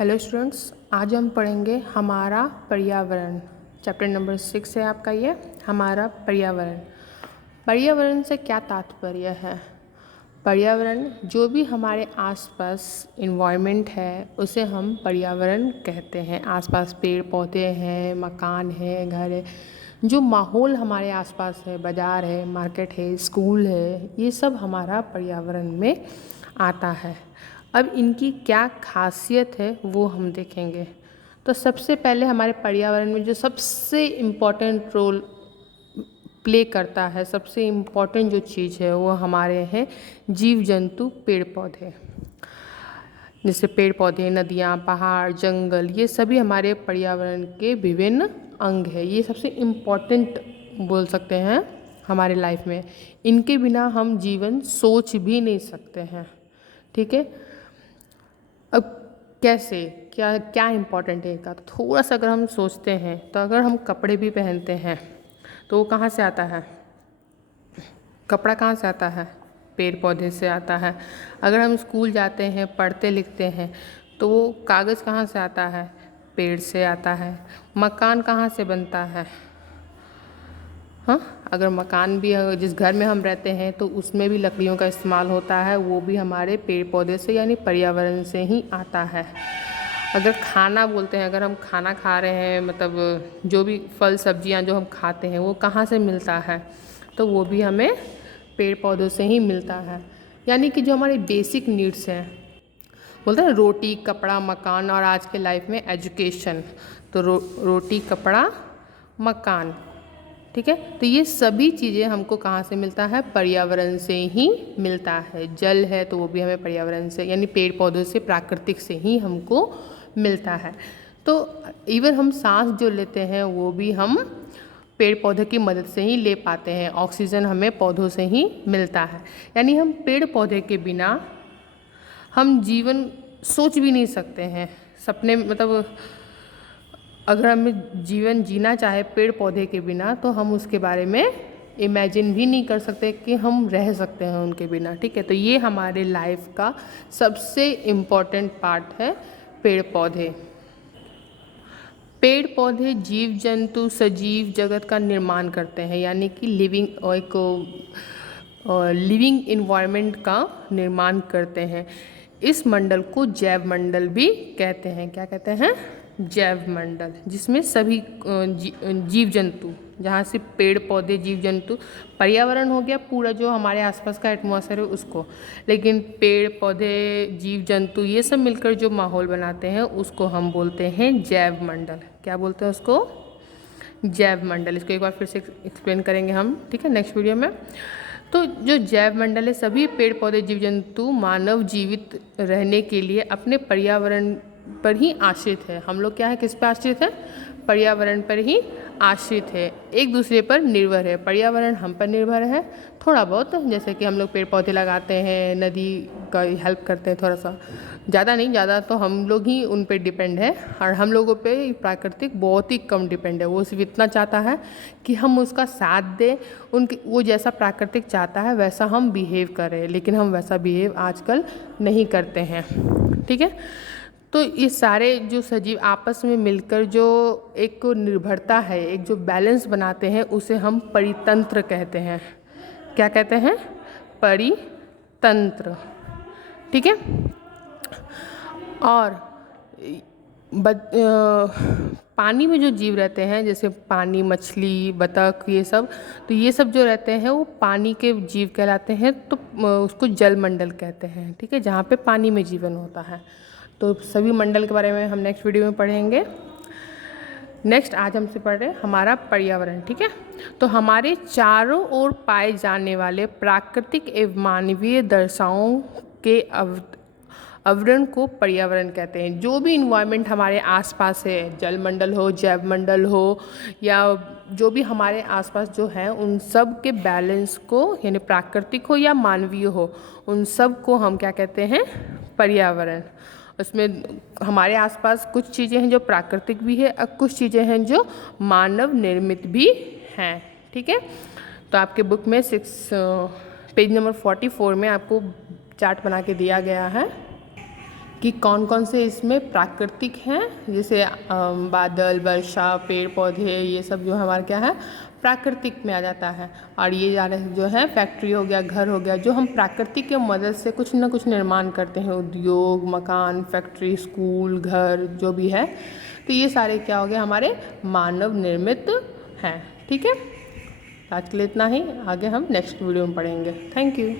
Hello students, आज हम पढ़ेंगे हमारा पर्यावरण। चैप्टर नंबर 6 है आपका ये हमारा पर्यावरण। पर्यावरण से क्या तात्पर्य है? पर्यावरण जो भी हमारे आसपास इन्वायरमेंट है उसे हम पर्यावरण कहते हैं। आसपास पेड़ पौधे हैं, मकान है, घर है, जो माहौल हमारे आसपास है, बाज़ार है, मार्केट है, स्कूल है, ये सब हमारा पर्यावरण में आता है। अब इनकी क्या खासियत है वो हम देखेंगे। तो सबसे पहले हमारे पर्यावरण में जो सबसे इम्पॉर्टेंट रोल प्ले करता है, सबसे इम्पॉर्टेंट जो चीज़ है वो हमारे हैं जीव जंतु, पेड़ पौधे। जैसे पेड़ पौधे, नदियाँ, पहाड़, जंगल, ये सभी हमारे पर्यावरण के विभिन्न अंग है। ये सबसे इम्पॉर्टेंट बोल सकते हैं हमारे लाइफ में। इनके बिना हम जीवन सोच भी नहीं सकते हैं। ठीक है, अब कैसे, क्या क्या इम्पोर्टेंट है इनका, तो थोड़ा सा अगर हम सोचते हैं तो अगर हम कपड़े भी पहनते हैं तो वो कहाँ से आता है? कपड़ा कहाँ से आता है? पेड़ पौधे से आता है। अगर हम स्कूल जाते हैं, पढ़ते लिखते हैं तो वो कागज़ कहाँ से आता है? पेड़ से आता है। मकान कहाँ से बनता है? हाँ, अगर मकान भी जिस घर में हम रहते हैं तो उसमें भी लकड़ियों का इस्तेमाल होता है, वो भी हमारे पेड़ पौधे से यानी पर्यावरण से ही आता है। अगर खाना बोलते हैं, अगर हम खाना खा रहे हैं, मतलब जो भी फल सब्जियां जो हम खाते हैं वो कहाँ से मिलता है? तो वो भी हमें पेड़ पौधों से ही मिलता है। यानी कि जो हमारे बेसिक नीड्स हैं, बोलते हैं रोटी, कपड़ा, मकान और आज के लाइफ में एजुकेशन, तो रोटी, कपड़ा, मकान। ठीक है, तो ये सभी चीज़ें हमको कहाँ से मिलता है? पर्यावरण से ही मिलता है। जल है तो वो भी हमें पर्यावरण से यानी पेड़ पौधों से, प्राकृतिक से ही हमको मिलता है। तो इवन हम सांस जो लेते हैं वो भी हम पेड़ पौधे की मदद से ही ले पाते हैं। ऑक्सीजन हमें पौधों से ही मिलता है। यानी हम पेड़ पौधे के बिना हम जीवन सोच भी नहीं सकते हैं। सपने मतलब अगर हमें जीवन जीना चाहे पेड़ पौधे के बिना तो हम उसके बारे में इमेजिन भी नहीं कर सकते कि हम रह सकते हैं उनके बिना। ठीक है, तो ये हमारे लाइफ का सबसे इम्पोर्टेंट पार्ट है पेड़ पौधे। पेड़ पौधे जीव जंतु सजीव जगत का निर्माण करते हैं, यानी कि लिविंग इन्वायरमेंट का निर्माण करते हैं। इस मंडल को जैव मंडल भी कहते हैं। क्या कहते हैं? जैव मंडल, जिसमें सभी जीव जंतु, जहाँ से पेड़ पौधे, जीव जंतु, पर्यावरण हो गया पूरा जो हमारे आसपास का एटमॉस्फेयर है उसको, लेकिन पेड़ पौधे, जीव जंतु, ये सब मिलकर जो माहौल बनाते हैं उसको हम बोलते हैं जैव मंडल। क्या बोलते हैं उसको? जैव मंडल। इसको एक बार फिर से एक्सप्लेन करेंगे हम, ठीक है, नेक्स्ट वीडियो में। तो जो जैव मंडल है, सभी पेड़ पौधे, जीव जंतु, मानव जीवित रहने के लिए अपने पर्यावरण पर ही आश्रित है। हम लोग क्या है, किस पर आश्रित है? पर्यावरण पर ही आश्रित है, एक दूसरे पर निर्भर है। पर्यावरण हम पर निर्भर है थोड़ा बहुत, जैसे कि हम लोग पेड़ पौधे लगाते हैं, नदी का हेल्प करते हैं थोड़ा सा, ज़्यादा नहीं, ज़्यादा तो हम लोग ही उन पे डिपेंड है, और हम लोगों पे प्राकृतिक बहुत ही कम डिपेंड है। वो सिर्फ इतना चाहता है कि हम उसका साथ दें, उनके वो जैसा प्राकृतिक चाहता है वैसा हम बिहेव करें, लेकिन हम वैसा बिहेव आजकल नहीं करते हैं। ठीक है, तो ये सारे जो सजीव आपस में मिलकर जो एक निर्भरता है, एक जो बैलेंस बनाते हैं, उसे हम परितंत्र कहते हैं। क्या कहते हैं? परितंत्र। ठीक है, और पानी में जो जीव रहते हैं, जैसे पानी, मछली, बतख, ये सब, तो ये सब जो रहते हैं वो पानी के जीव कहलाते हैं, तो उसको जल मंडल कहते हैं। ठीक है, जहाँ पे पानी में जीवन होता है। तो सभी मंडल के बारे में हम नेक्स्ट वीडियो में पढ़ेंगे। नेक्स्ट आज हमसे पढ़ रहे हैं हमारा पर्यावरण। ठीक है, तो हमारे चारों ओर पाए जाने वाले प्राकृतिक एवं मानवीय दशाओं के आवरण को पर्यावरण कहते हैं। जो भी इन्वायरमेंट हमारे आसपास है, जल मंडल हो, जैव मंडल हो, या जो भी हमारे आसपास जो है, उन सब के बैलेंस को, यानी प्राकृतिक हो या मानवीय हो, उन सब को हम क्या कहते हैं? पर्यावरण। उसमें हमारे आसपास कुछ चीज़ें हैं जो प्राकृतिक भी है और कुछ चीज़ें हैं जो मानव निर्मित भी हैं। ठीक है, तो आपके बुक में पेज नंबर 44 में आपको चार्ट बना के दिया गया है। कि कौन कौन से इसमें प्राकृतिक हैं, जैसे बादल, वर्षा, पेड़ पौधे, ये सब जो हमारा क्या है प्राकृतिक में आ जाता है। और ये जो है फैक्ट्री हो गया, घर हो गया, जो हम प्राकृतिक के मदद से कुछ ना कुछ निर्माण करते हैं, उद्योग, मकान, फैक्ट्री, स्कूल, घर जो भी है, तो ये सारे क्या हो गए हमारे मानव निर्मित हैं। ठीक है, आज के लिए इतना ही, आगे हम नेक्स्ट वीडियो में पढ़ेंगे। Thank you.